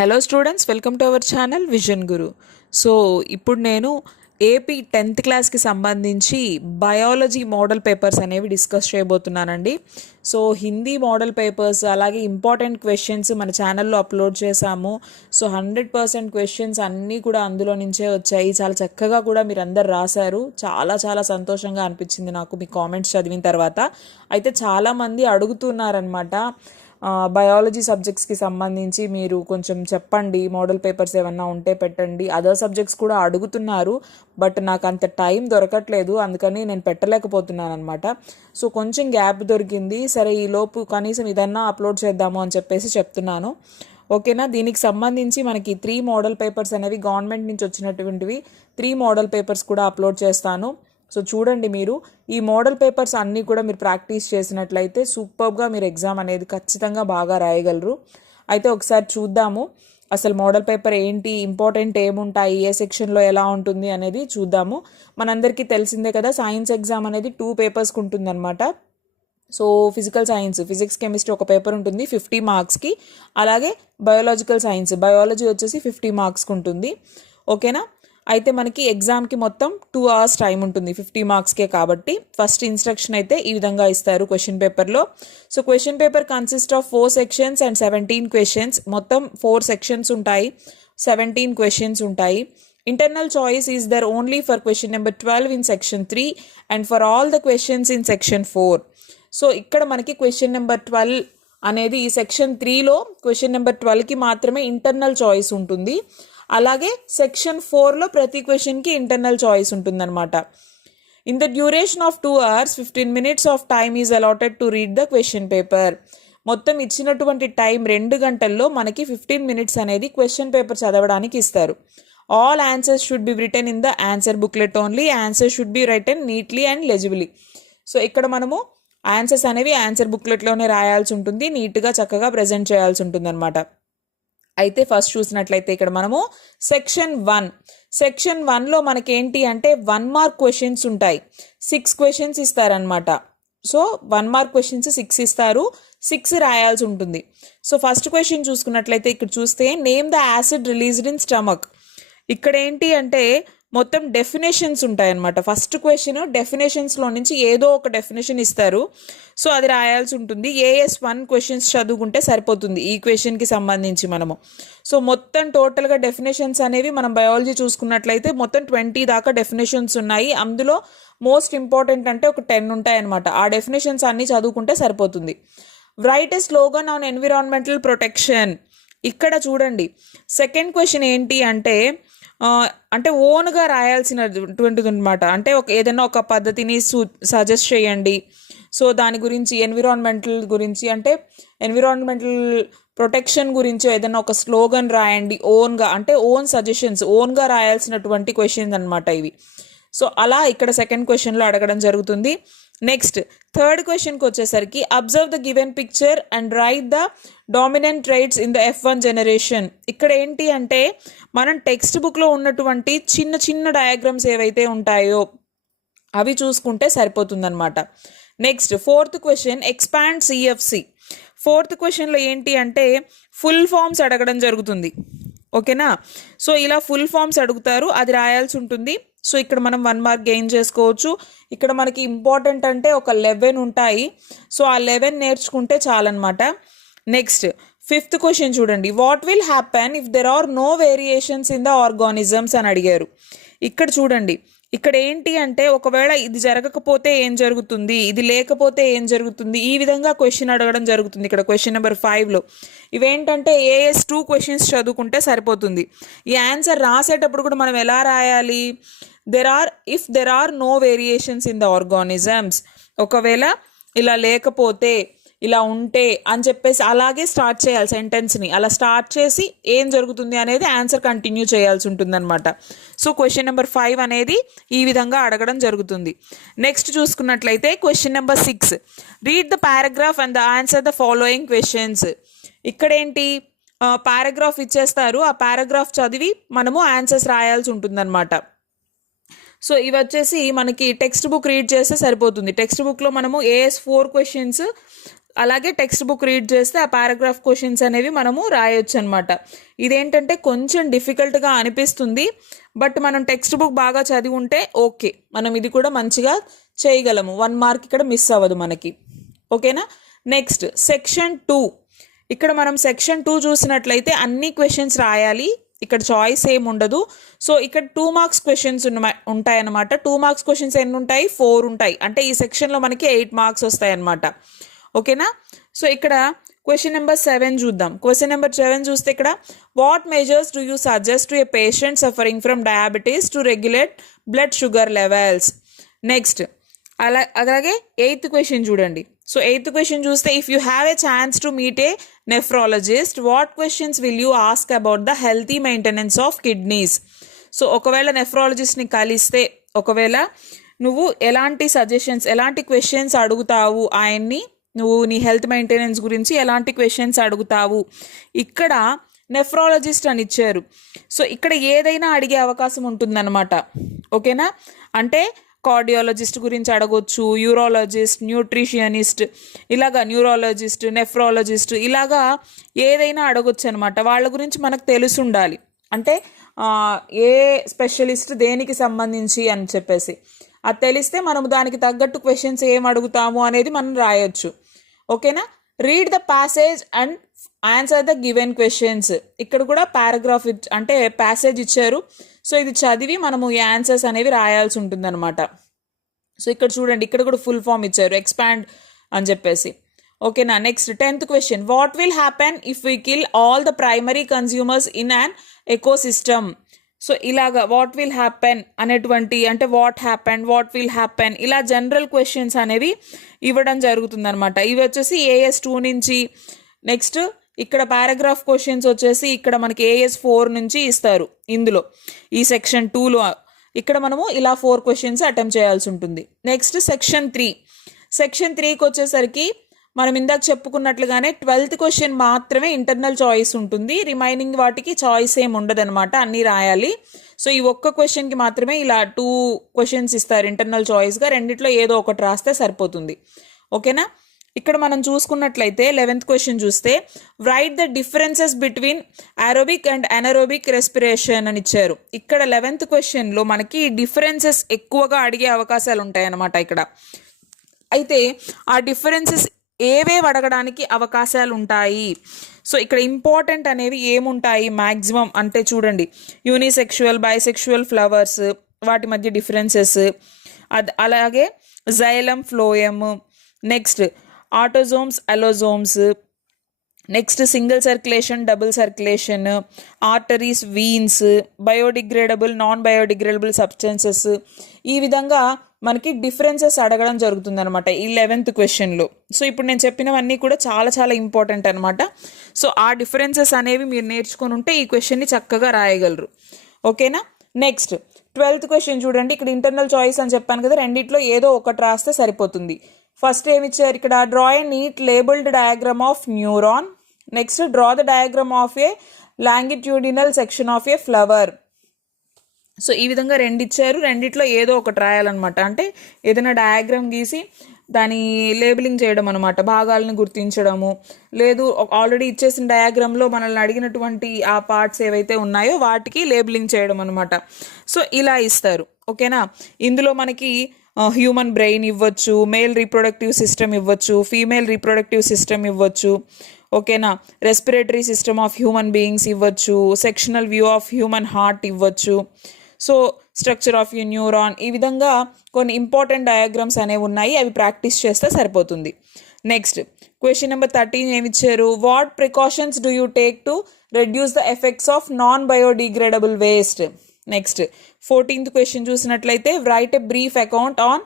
Hello students, welcome to our channel vision Guru. So ఇప్పుడు నేను AP 10th క్లాస్కి సంబంధించి బయాలజీ మోడల్ పేపర్స్ అనేవి డిస్కస్ చేయబోతున్నానండి. సో హిందీ మోడల్ పేపర్స్ అలాగే ఇంపార్టెంట్ క్వశ్చన్స్ మన ఛానల్లో అప్లోడ్ చేశాము. సో 100% క్వశ్చన్స్ అన్నీ కూడా అందులో నుంచే వచ్చాయి. చాలా చక్కగా కూడా మీరు అందరు రాశారు. చాలా చాలా సంతోషంగా అనిపించింది నాకు మీ కామెంట్స్ చదివిన తర్వాత. అయితే చాలామంది అడుగుతున్నారనమాట, బయాలజీ సబ్జెక్ట్స్కి సంబంధించి మీరు కొంచెం చెప్పండి, మోడల్ పేపర్స్ ఏమన్నా ఉంటే పెట్టండి. అదర్ సబ్జెక్ట్స్ కూడా అడుగుతున్నారు, బట్ నాకు అంత టైం దొరకట్లేదు, అందుకని నేను పెట్టలేకపోతున్నాను అనమాట. సో కొంచెం గ్యాప్ దొరికింది. సరే, ఈలోపు కనీసం ఇదన్నా అప్లోడ్ చేద్దాము అని చెప్పేసి చెప్తున్నాను. ఓకేనా? దీనికి సంబంధించి మనకి 3 మోడల్ పేపర్స్ అనేవి గవర్నమెంట్ నుంచి వచ్చినటువంటివి 3 మోడల్ పేపర్స్ కూడా అప్లోడ్ చేస్తాను. సో చూడండి, మీరు ఈ మోడల్ పేపర్స్ అన్నీ కూడా మీరు ప్రాక్టీస్ చేసినట్లయితే సూపర్గా మీరు ఎగ్జామ్ అనేది ఖచ్చితంగా బాగా రాయగలరు. అయితే ఒకసారి చూద్దాము, అసలు మోడల్ పేపర్ ఏంటి, ఇంపార్టెంట్ ఏముంటాయి, ఏ సెక్షన్లో ఎలా ఉంటుంది అనేది చూద్దాము. మనందరికీ తెలిసిందే కదా, సైన్స్ ఎగ్జామ్ అనేది 2 పేపర్స్కి ఉంటుందన్నమాట. So physical science, physics chemistry ఒక పేపర్ ఉంటుంది 50 మార్క్స్కి, అలాగే బయాలజికల్ సైన్స్, బయాలజీ వచ్చేసి 50 మార్క్స్కి ఉంటుంది. ఓకేనా? అయితే మనకి ఎగ్జామ్కి మొత్తం 2 hours టైం ఉంటుంది 50 మార్క్స్కే కాబట్టి. ఫస్ట్ ఇన్స్ట్రక్షన్ అయితే ఈ విధంగా ఇస్తారు క్వశ్చన్ పేపర్లో. So question paper consist of 4 sections and 17 questions. మొత్తం 4 sections ఉంటాయి, 17 questions ఉంటాయి. Internal choice is there only for question number 12 in section 3 and for all the questions in section 4. So ఇక్కడ మనకి క్వశ్చన్ నెంబర్ 12 అనేది ఈ section 3లో question number 12కి మాత్రమే ఇంటర్నల్ చాయిస్ ఉంటుంది. అలాగే సెక్షన్ 4లో ప్రతి క్వశ్చన్కి ఇంటర్నల్ చాయిస్ ఉంటుందన్నమాట. In the duration of 2 hours 15 minutes of time is allotted to read the question paper. మొత్తం ఇచ్చినటువంటి టైం 2 గంటల్లో మనకి 15 minutes అనేది క్వశ్చన్ పేపర్ చదవడానికి ఇస్తారు. All answers should be written in the answer booklet only. Answer should be written neatly and legibly. So ఇక్కడ మనము answers అనేవి ఆన్సర్ బుక్లెట్లోనే రాయాల్సి ఉంటుంది, నీట్గా చక్కగా ప్రజెంట్ చేయాల్సి ఉంటుంది అనమాట. అయితే ఫస్ట్ చూసినట్లయితే ఇక్కడ మనము సెక్షన్ 1లో మనకేంటి అంటే 1 mark క్వశ్చన్స్ ఉంటాయి. 6 questions ఇస్తారనమాట. సో 1 mark క్వశ్చన్స్ 6 ఇస్తారు, 6 రాయాల్సి ఉంటుంది. సో ఫస్ట్ క్వశ్చన్ చూసుకున్నట్లయితే ఇక్కడ చూస్తే name the acid released in stomach. ఇక్కడ ఏంటి అంటే మొత్తం డెఫినేషన్స్ ఉంటాయన్నమాట. ఫస్ట్ క్వశ్చన్ డెఫినేషన్స్లో నుంచి ఏదో ఒక డెఫినేషన్ ఇస్తారు, సో అది రాయాల్సి ఉంటుంది. AS1 questions చదువుకుంటే సరిపోతుంది ఈ క్వశ్చన్కి సంబంధించి మనము. సో మొత్తం టోటల్గా డెఫినేషన్స్ అనేవి మనం బయాలజీ చూసుకున్నట్లయితే మొత్తం 20 దాకా డెఫినేషన్స్ ఉన్నాయి. అందులో మోస్ట్ ఇంపార్టెంట్ అంటే ఒక 10 ఉంటాయి అనమాట. ఆ డెఫినేషన్స్ అన్నీ చదువుకుంటే సరిపోతుంది. Right a slogan on environmental protection. ఇక్కడ చూడండి, సెకండ్ క్వశ్చన్ ఏంటి అంటే ఓన్గా రాయాల్సినటువంటిది అనమాట. అంటే ఏదైనా ఒక పద్ధతిని సజెస్ట్ చేయండి. సో దాని గురించి ఎన్విరాన్మెంటల్ గురించి, అంటే ఎన్విరాన్మెంటల్ ప్రొటెక్షన్ గురించి ఏదైనా ఒక స్లోగన్ రాయండి ఓన్గా, అంటే ఓన్ సజెషన్స్ ఓన్గా రాయాల్సినటువంటి క్వశ్చన్స్ అనమాట ఇవి. సో అలా ఇక్కడ సెకండ్ క్వశ్చన్లో అడగడం జరుగుతుంది. నెక్స్ట్ థర్డ్ క్వశ్చన్కి వచ్చేసరికి observe the given picture and write the dominant traits in the F1 generation. ఇక్కడ ఏంటి అంటే మనం టెక్స్ట్ బుక్లో ఉన్నటువంటి చిన్న చిన్న డయాగ్రామ్స్ ఏవైతే ఉంటాయో అవి చూసుకుంటే సరిపోతుందన్నమాట. Next fourth question expand CFC. Fourth క్వశ్చన్లో ఏంటి అంటే ఫుల్ ఫామ్స్ అడగడం జరుగుతుంది. ఓకేనా? సో ఇలా ఫుల్ ఫామ్స్ అడుగుతారు, అది రాయాల్సి ఉంటుంది. సో ఇక్కడ మనం 1 mark గెయిన్ చేసుకోవచ్చు. ఇక్కడ మనకి ఇంపార్టెంట్ అంటే ఒక 11 ఉంటాయి. సో ఆ 11 నేర్చుకుంటే చాలన్నమాట. నెక్స్ట్ ఫిఫ్త్ క్వశ్చన్ చూడండి, what will happen if there are no variations in the organisms అని అడిగారు. ఇక్కడ చూడండి, ఇక్కడ ఏంటి అంటే ఒకవేళ ఇది జరగకపోతే ఏం జరుగుతుంది, ఇది లేకపోతే ఏం జరుగుతుంది, ఈ విధంగా క్వశ్చన్ అడగడం జరుగుతుంది. ఇక్కడ క్వశ్చన్ నెంబర్ 5లో ఇవేంటంటే AS2 questions చదువుకుంటే సరిపోతుంది. ఈ ఆన్సర్ రాసేటప్పుడు కూడా మనం ఎలా రాయాలి, if there are no variations in the organisms, ఒకవేళ ఇలా లేకపోతే ఇలా ఉంటే అని చెప్పేసి అలాగే స్టార్ట్ చేయాలి సెంటెన్స్ని. అలా స్టార్ట్ చేసి ఏం జరుగుతుంది అనేది ఆన్సర్ కంటిన్యూ చేయాల్సి ఉంటుందన్నమాట. సో క్వశ్చన్ నెంబర్ 5 అనేది ఈ విధంగా అడగడం జరుగుతుంది. నెక్స్ట్ చూసుకున్నట్లయితే question number 6, read the paragraph and the answer the following questions. ఇక్కడ ఏంటి, పారాగ్రాఫ్ ఇచ్చేస్తారు, ఆ పారాగ్రాఫ్ చదివి మనము ఆన్సర్స్ రాయాల్సి ఉంటుందన్నమాట. సో ఇవి వచ్చేసి మనకి టెక్స్ట్ బుక్ రీడ్ చేస్తే సరిపోతుంది. టెక్స్ట్ బుక్లో మనము AS4 questions అలాగే టెక్స్ట్ బుక్ రీడ్ చేస్తే ఆ పారాగ్రాఫ్ క్వశ్చన్స్ అనేవి మనము రాయొచ్చు అనమాట. ఇదేంటంటే కొంచెం డిఫికల్ట్గా అనిపిస్తుంది, బట్ మనం టెక్స్ట్ బుక్ బాగా చదివి ఉంటే ఓకే, మనం ఇది కూడా మంచిగా చేయగలము. 1 మార్క్ ఇక్కడ మిస్ అవ్వదు మనకి. ఓకేనా. Next section 2. ఇక్కడ మనం సెక్షన్ 2 చూసినట్లయితే అన్ని క్వశ్చన్స్ రాయాలి, ఇక్కడ చాయిస్ ఏం ఉండదు. సో ఇక్కడ 2 మార్క్స్ క్వశ్చన్స్ ఉంటాయి అన్నమాట. 2 మార్క్స్ క్వశ్చన్స్ ఎన్ని ఉంటాయి? 4 ఉంటాయి. అంటే ఈ సెక్షన్లో మనకి 8 మార్క్స్ వస్తాయి అన్నమాట. ఓకేనా. సో ఇక్కడ క్వశ్చన్ నెంబర్ 7 చూద్దాం. క్వశ్చన్ నెంబర్ 7 చూస్తే ఇక్కడ what measures do you suggest to A patient suffering from diabetes to regulate blood sugar levels. Next అలాగే 8th క్వశ్చన్ చూడండి. సో 8th క్వశ్చన్ చూస్తే if you have a chance to meet A nephrologist what questions will you ask about the healthy maintenance of kidneys. So ఒకవేళ నెఫ్రాలజిస్ట్ని కలిస్తే ఒకవేళ నువ్వు ఎలాంటి suggestions, ఎలాంటి questions అడుగుతావు ఆయన్ని, నువ్వు నీ హెల్త్ మెయింటెనెన్స్ గురించి ఎలాంటి క్వశ్చన్స్ అడుగుతావు. ఇక్కడ నెఫ్రాలజిస్ట్ అని ఇచ్చారు. సో ఇక్కడ ఏదైనా అడిగే అవకాశం ఉంటుందన్నమాట. ఓకేనా. అంటే కార్డియాలజిస్ట్ గురించి అడగొచ్చు, యూరాలజిస్ట్, న్యూట్రిషనిస్ట్, ఇలాగా న్యూరాలజిస్ట్, నెఫ్రాలజిస్ట్, ఇలాగా ఏదైనా అడగొచ్చు అనమాట. వాళ్ళ గురించి మనకు తెలిసి ఉండాలి. అంటే ఏ స్పెషలిస్ట్ దేనికి సంబంధించి అని చెప్పేసి అది తెలిస్తే మనము దానికి తగ్గట్టు క్వశ్చన్స్ ఏం అడుగుతాము అనేది మనం రాయొచ్చు. ఓకేనా. Read the passage and answer the given questions. ఇక్కడ కూడా పారాగ్రాఫ్ అంటే ప్యాసేజ్ ఇచ్చారు. సో ఇది చదివి మనము ఈ ఆన్సర్స్ అనేవి రాయాల్సి ఉంటుందన్నమాట. సో ఇక్కడ చూడండి, ఇక్కడ కూడా ఫుల్ ఫామ్ ఇచ్చారు, ఎక్స్పాండ్ అని చెప్పేసి. ఓకేనా. Next 10th question what will happen if we kill all the primary consumers in an ecosystem. So ఇలాగా వాట్ విల్ హ్యాపెన్ అనేటువంటి, అంటే what happen, what will happen, ఇలా జనరల్ క్వశ్చన్స్ అనేవి ఇవ్వడం జరుగుతుందన్నమాట. ఇవి వచ్చేసి AS 2 నుంచి. నెక్స్ట్ ఇక్కడ పారాగ్రాఫ్ క్వశ్చన్స్ వచ్చేసి ఇక్కడ మనకి AS 4 నుంచి ఇస్తారు. ఇందులో ఈ సెక్షన్ 2లో ఇక్కడ మనము ఇలా 4 క్వశ్చన్స్ అటెంప్ట్ చేయాల్సి ఉంటుంది. Next section 3. సెక్షన్ 3కి వచ్చేసరికి మనం ఇందాక చెప్పుకున్నట్లుగానే 12th క్వశ్చన్ మాత్రమే ఇంటర్నల్ చాయిస్ ఉంటుంది. రిమైనింగ్ వాటికి చాయిస్ ఏమి ఉండదు అనమాట, అన్నీ రాయాలి. సో ఈ ఒక్క క్వశ్చన్కి మాత్రమే ఇలా 2 క్వశ్చన్స్ ఇస్తారు ఇంటర్నల్ చాయిస్గా. రెండిట్లో ఏదో ఒకటి రాస్తే సరిపోతుంది. ఓకేనా. ఇక్కడ మనం చూసుకున్నట్లయితే 11th క్వశ్చన్ చూస్తే right the differences between aerobic and anaerobic respiration అని ఇచ్చారు. ఇక్కడ 11th క్వశ్చన్లో మనకి డిఫరెన్సెస్ ఎక్కువగా అడిగే అవకాశాలు ఉంటాయన్నమాట ఇక్కడ. అయితే ఆ డిఫరెన్సెస్ ఏవేవి అడగడానికి అవకాశాలు ఉంటాయి. సో ఇక్కడ ఇంపార్టెంట్ అనేవి ఏముంటాయి మ్యాక్సిమం అంటే చూడండి, యూనిసెక్షువల్, బైసెక్షువల్ ఫ్లవర్స్, వాటి మధ్య డిఫరెన్సెస్, అలాగే xylem, phloem, next autosomes, allosomes, next single circulation, double circulation, arteries, veins, biodegradable, non biodegradable substances, ఈ విధంగా మనకి డిఫరెన్సెస్ అడగడం జరుగుతుంది అనమాట ఈ 11th క్వశ్చన్లో. సో ఇప్పుడు నేను చెప్పినవన్నీ కూడా చాలా చాలా ఇంపార్టెంట్ అనమాట. సో ఆ డిఫరెన్సెస్ అనేవి మీరు నేర్చుకొని ఉంటే ఈ క్వశ్చన్ని చక్కగా రాయగలరు. ఓకేనా. నెక్స్ట్ 12th క్వశ్చన్ చూడండి. ఇక్కడ ఇంటర్నల్ చాయిస్ అని చెప్పాను కదా, రెండిట్లో ఏదో ఒకటి రాస్తే సరిపోతుంది. ఫస్ట్ ఏమి ఇచ్చారు ఇక్కడ, draw a neat labelled diagram of neuron. Next draw the diagram of a longitudinal section of a flower. So ఈ విధంగా 2 ఇచ్చారు, రెండిట్లో ఏదో ఒకటి రాయాలన్నమాట. అంటే ఏదైనా డయాగ్రామ్ గీసి దాని లేబులింగ్ చేయడం అనమాట, భాగాలను గుర్తించడము. లేదు ఆల్రెడీ ఇచ్చేసిన డయాగ్రామ్లో మనల్ని అడిగినటువంటి ఆ పార్ట్స్ ఏవైతే ఉన్నాయో వాటికి లేబులింగ్ చేయడం అనమాట. సో ఇలా ఇస్తారు. ఓకేనా. ఇందులో మనకి హ్యూమన్ బ్రెయిన్ ఇవ్వచ్చు, మేల్ రీప్రొడక్టివ్ సిస్టమ్ ఇవ్వచ్చు, ఫీమేల్ రీప్రొడక్టివ్ సిస్టమ్ ఇవ్వచ్చు. ఓకేనా. Respiratory system of human beings ఇవ్వచ్చు, sectional view of human heart ఇవ్వచ్చు. So structure of you neuron, ఈ విధంగా కొన్ని ఇంపార్టెంట్ డయాగ్రామ్స్ అనేవి ఉన్నాయి, అవి ప్రాక్టీస్ చేస్తే సరిపోతుంది. నెక్స్ట్ క్వశ్చన్ నెంబర్ 13 ఏమి ఇచ్చారు, what precautions do you take to reduce the effects of non biodegradable waste. Next 14th question చూసినట్లయితే write a brief account on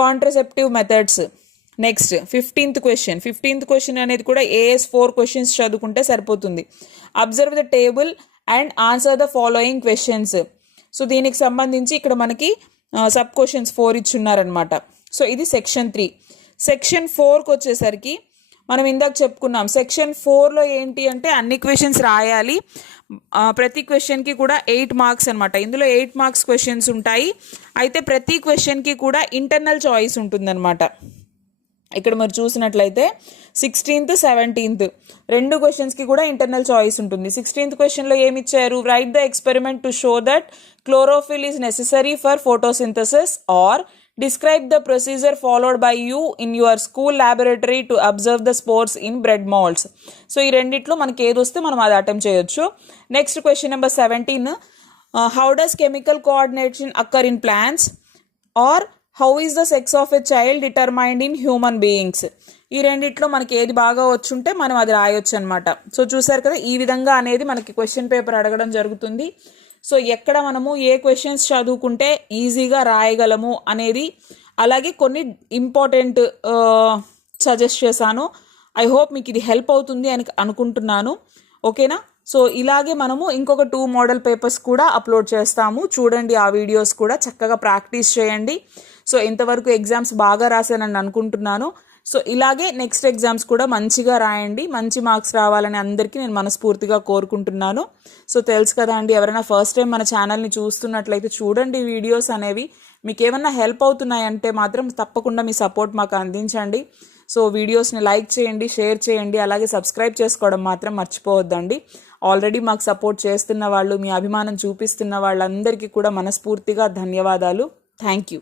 contraceptive methods. Next 15th question అనేది కూడా AS 4 క్వశ్చన్స్ చదువుకుంటే సరిపోతుంది. Observe the table and answer the following questions. So దీనికి సంబంధించి ఇక్కడ మనకి sub questions 4 ఇచ్చున్నారనమాట. సో ఇది సెక్షన్ 3. సెక్షన్ 4కి వచ్చేసరికి మనం ఇందాక చెప్పుకున్నాం, సెక్షన్ 4లో ఏంటి అంటే అన్ని క్వశ్చన్స్ రాయాలి. ప్రతి క్వశ్చన్కి కూడా 8 మార్క్స్ అనమాట. ఇందులో 8 మార్క్స్ క్వశ్చన్స్ ఉంటాయి. అయితే ప్రతి క్వశ్చన్కి కూడా ఇంటర్నల్ చాయిస్ ఉంటుందన్నమాట. ఇక్కడ మీరు చూసినట్లయితే 16th 17th రెండు క్వశ్చన్స్కి కూడా ఇంటర్నల్ చాయిస్ ఉంటుంది. 16th క్వశ్చన్లో ఏమి ఇచ్చారు, write the experiment to show that chlorophyll is necessary for photosynthesis or describe the procedure followed by you in your school laboratory to observe the spores in bread moulds. So ఈ రెండిట్లో మనకి ఏది వస్తే మనం అది అటెంప్ట్ చేయొచ్చు. Next question number 17, how does chemical coordination occur in plants or how is the sex of a child determined in human beings. ఈ రెండిట్లో మనకి ఏది బాగా వచ్చుంటే మనం అది రాయొచ్చు అనమాట. సో చూసారు కదా, ఈ విధంగా అనేది మనకి క్వశ్చన్ పేపర్ అడగడం జరుగుతుంది. సో ఎక్కడ మనము ఏ క్వశ్చన్స్ చదువుకుంటే ఈజీగా రాయగలము అనేది, అలాగే కొన్ని ఇంపార్టెంట్ సజెస్ట్ చేశాను. ఐ హోప్ మీకు ఇది హెల్ప్ అవుతుంది అని అనుకుంటున్నాను. ఓకేనా? సో ఇలాగే మనము ఇంకొక 2 మోడల్ పేపర్స్ కూడా అప్లోడ్ చేస్తాము. చూడండి ఆ వీడియోస్ కూడా, చక్కగా ప్రాక్టీస్ చేయండి. సో ఇంతవరకు ఎగ్జామ్స్ బాగా రాశానని అనుకుంటున్నాను. సో ఇలాగే నెక్స్ట్ ఎగ్జామ్స్ కూడా మంచిగా రాయండి, మంచి మార్క్స్ రావాలని అందరికీ నేను మనస్ఫూర్తిగా కోరుకుంటున్నాను. సో తెలుసు కదా అండి, ఎవరైనా ఫస్ట్ టైం మన ఛానల్ని చూస్తున్నట్లయితే చూడండి వీడియోస్ అనేవి. మీకు ఏమన్నా హెల్ప్ అవుతున్నాయంటే మాత్రం తప్పకుండా మీ సపోర్ట్ మాకు అందించండి. సో వీడియోస్ని లైక్ చేయండి, షేర్ చేయండి, అలాగే సబ్స్క్రైబ్ చేసుకోవడం మాత్రం మర్చిపోవద్దండి. ఆల్రెడీ మాకు సపోర్ట్ చేస్తున్న వాళ్ళు, మీ అభిమానం చూపిస్తున్న వాళ్ళందరికీ కూడా మనస్ఫూర్తిగా ధన్యవాదాలు. Thank you.